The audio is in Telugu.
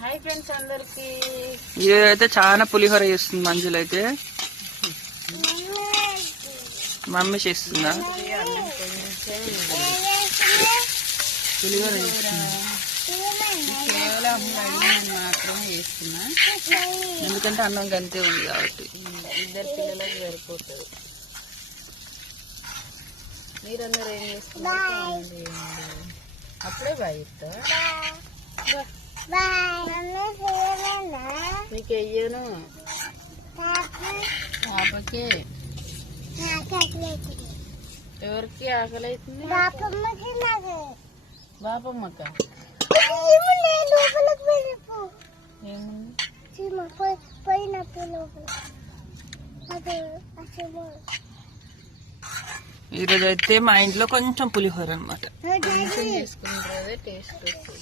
హాయ్ ఫ్రెండ్స్ అందరికి. ఈరోజు అయితే చాలా పులిహోర చేస్తుంది మంజులు అయితే. మమ్మీ చేస్తుందా పులిహోర? కేవలం మాత్రమే చేస్తున్నా, ఎందుకంటే అన్నం గంతే ఉంది కాబట్టి. ఇద్దరు పిల్లలకు సరిపోతుంది. మీరందరూ ఏం చేస్తున్నారు? అప్పుడే బాగా మీకు వెయ్యను, పాపకి ఎవరికి ఆకలి అవుతుంది? బాపమ్మక ఈరోజు అయితే మా ఇంట్లో కొంచెం పులిహోర అనమాట. చేసుకుంటారు, అదే టేస్ట్ వస్తుంది.